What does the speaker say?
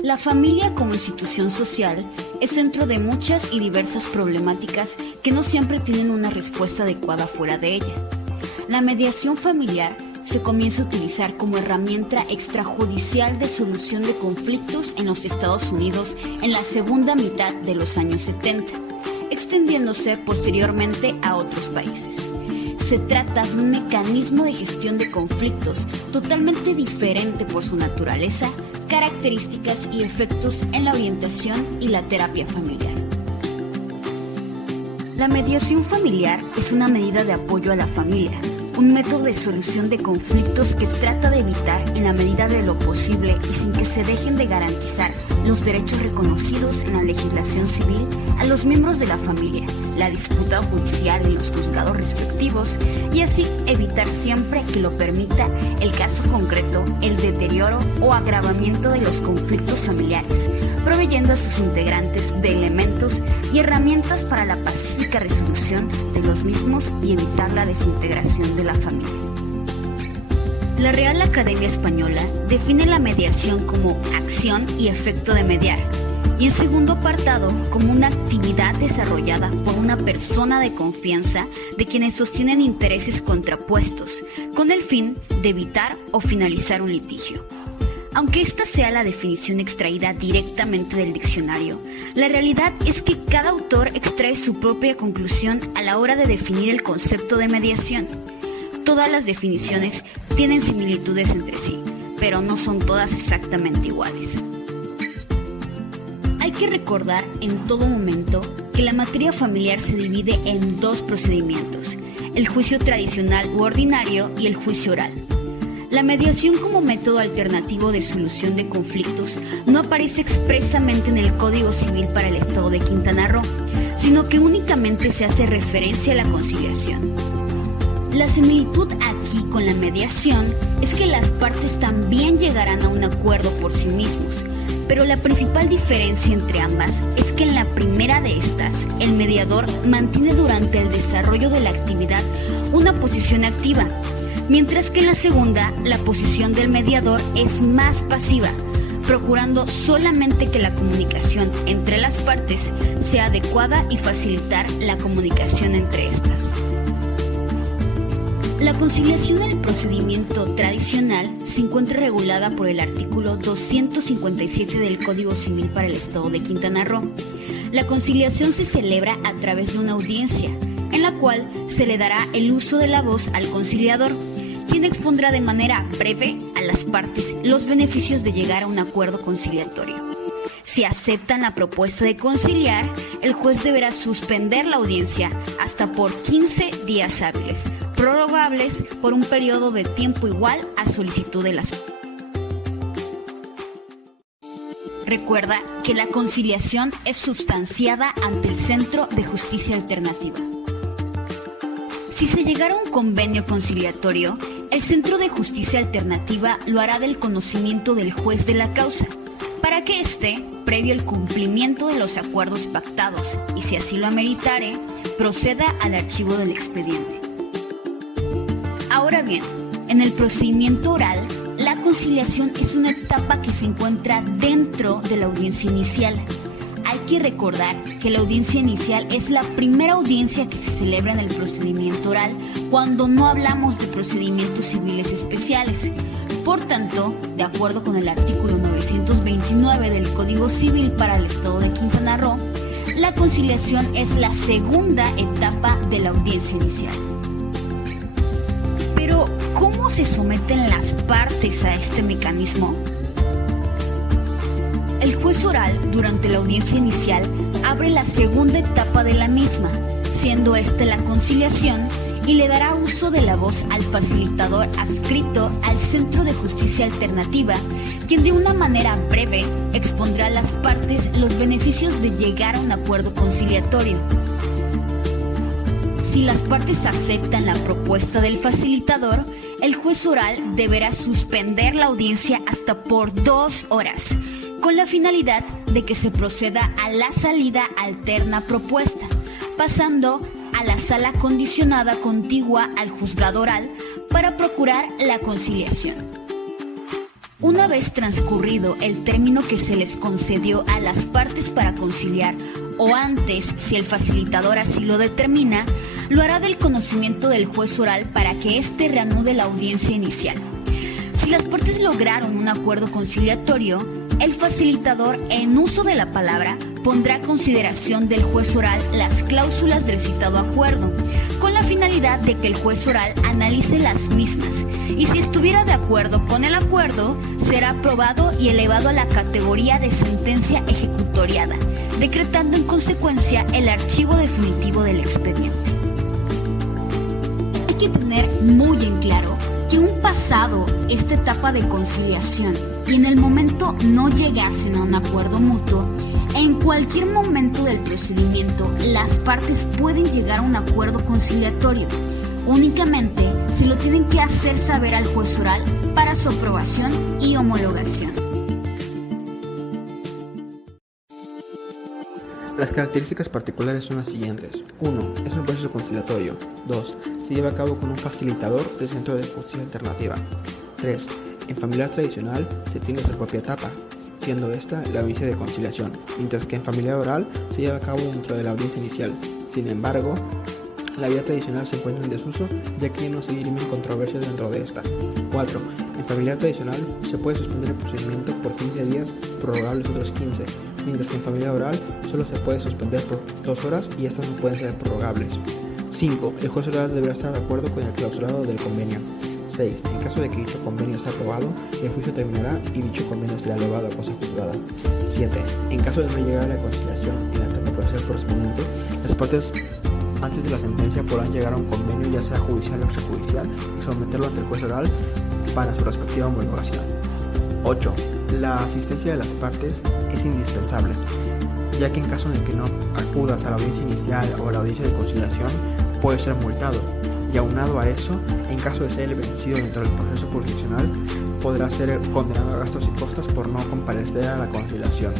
La familia como institución social es centro de muchas y diversas problemáticas que no siempre tienen una respuesta adecuada fuera de ella. La mediación familiar se comienza a utilizar como herramienta extrajudicial de solución de conflictos en los Estados Unidos en la segunda mitad de los años 70, extendiéndose posteriormente a otros países. Se trata de un mecanismo de gestión de conflictos totalmente diferente por su naturaleza, características y efectos en la orientación y la terapia familiar. La mediación familiar es una medida de apoyo a la familia, un método de solución de conflictos que trata de evitar, en la medida de lo posible y sin que se dejen de garantizar los derechos reconocidos en la legislación civil, a los miembros de la familia, la disputa judicial en los juzgados respectivos, y así evitar siempre que lo permita el caso concreto el deterioro o agravamiento de los conflictos familiares, proveyendo a sus integrantes de elementos y herramientas para la pacífica resolución de los mismos y evitar la desintegración de la familia. La Real Academia Española define la mediación como acción y efecto de mediar, y en segundo apartado como una actividad desarrollada por una persona de confianza de quienes sostienen intereses contrapuestos, con el fin de evitar o finalizar un litigio. Aunque esta sea la definición extraída directamente del diccionario, la realidad es que cada autor extrae su propia conclusión a la hora de definir el concepto de mediación. Todas las definiciones tienen similitudes entre sí, pero no son todas exactamente iguales. Hay que recordar en todo momento que la materia familiar se divide en dos procedimientos: el juicio tradicional u ordinario y el juicio oral. La mediación como método alternativo de solución de conflictos no aparece expresamente en el Código Civil para el Estado de Quintana Roo, sino que únicamente se hace referencia a la conciliación. La similitud aquí con la mediación es que las partes también llegarán a un acuerdo por sí mismos, pero la principal diferencia entre ambas es que en la primera de estas, el mediador mantiene durante el desarrollo de la actividad una posición activa, mientras que en la segunda, la posición del mediador es más pasiva, procurando solamente que la comunicación entre las partes sea adecuada y facilitar la comunicación entre estas. La conciliación del procedimiento tradicional se encuentra regulada por el artículo 257 del Código Civil para el Estado de Quintana Roo. La conciliación se celebra a través de una audiencia, en la cual se le dará el uso de la voz al conciliador, quien expondrá de manera breve a las partes los beneficios de llegar a un acuerdo conciliatorio. Si aceptan la propuesta de conciliar, el juez deberá suspender la audiencia hasta por 15 días hábiles, prorrogables por un periodo de tiempo igual a solicitud de las partes. Recuerda que la conciliación es substanciada ante el Centro de Justicia Alternativa. Si se llegara a un convenio conciliatorio, el Centro de Justicia Alternativa lo hará del conocimiento del juez de la causa, para que éste, previo al cumplimiento de los acuerdos pactados y si así lo ameritare, proceda al archivo del expediente. Ahora bien, en el procedimiento oral, la conciliación es una etapa que se encuentra dentro de la audiencia inicial. Hay que recordar que la audiencia inicial es la primera audiencia que se celebra en el procedimiento oral cuando no hablamos de procedimientos civiles especiales. Por tanto, de acuerdo con el artículo 929 del Código Civil para el Estado de Quintana Roo, la conciliación es la segunda etapa de la audiencia inicial. Pero, ¿cómo se someten las partes a este mecanismo? El juez oral, durante la audiencia inicial, abre la segunda etapa de la misma, siendo esta la conciliación, y le dará uso de la voz al facilitador adscrito al Centro de Justicia Alternativa, quien de una manera breve expondrá a las partes los beneficios de llegar a un acuerdo conciliatorio. Si las partes aceptan la propuesta del facilitador, el juez oral deberá suspender la audiencia hasta por 2 horas, con la finalidad de que se proceda a la salida alterna propuesta, pasando a la sala condicionada contigua al juzgado oral para procurar la conciliación. Una vez transcurrido el término que se les concedió a las partes para conciliar, o antes, si el facilitador así lo determina, lo hará del conocimiento del juez oral para que éste reanude la audiencia inicial. Si las partes lograron un acuerdo conciliatorio, el facilitador, en uso de la palabra, pondrá a consideración del juez oral las cláusulas del citado acuerdo, con la finalidad de que el juez oral analice las mismas, y si estuviera de acuerdo con el acuerdo, será aprobado y elevado a la categoría de sentencia ejecutoriada, decretando en consecuencia el archivo definitivo del expediente. Hay que tener muy en claro que un pasado esta etapa de conciliación y en el momento no llegasen a un acuerdo mutuo, en cualquier momento del procedimiento las partes pueden llegar a un acuerdo conciliatorio. Únicamente se lo tienen que hacer saber al juez oral para su aprobación y homologación. Las características particulares son las siguientes. 1. Es un proceso conciliatorio. 2. Se lleva a cabo con un facilitador del Centro de Justicia Alternativa. 3. En familiar tradicional se tiene su propia etapa, siendo esta la audiencia de conciliación, mientras que en familiar oral se lleva a cabo dentro de la audiencia inicial. Sin embargo, la vía tradicional se encuentra en desuso, ya que no se dirimen controversias dentro de esta. 4. En familiar tradicional se puede suspender el procedimiento por 15 días, prorrogables otros 15, mientras que en familiar oral solo se puede suspender por 2 horas y estas no pueden ser prorrogables. 5. El juez oral deberá estar de acuerdo con el clausurado del convenio. 6. En caso de que dicho convenio sea aprobado, el juicio terminará y dicho convenio será elevado a cosa juzgada. 7. En caso de no llegar a la conciliación y la etapa procesal correspondiente, las partes antes de la sentencia podrán llegar a un convenio, ya sea judicial o extrajudicial, y someterlo ante el juez oral para su respectiva homologación. 8. La asistencia de las partes es indispensable, ya que en caso de que no acudas a la audiencia inicial o a la audiencia de conciliación, puede ser multado. Y aunado a eso, en caso de ser el vencido dentro del proceso jurisdiccional, podrá ser condenado a gastos y costas por no comparecer a la conciliación.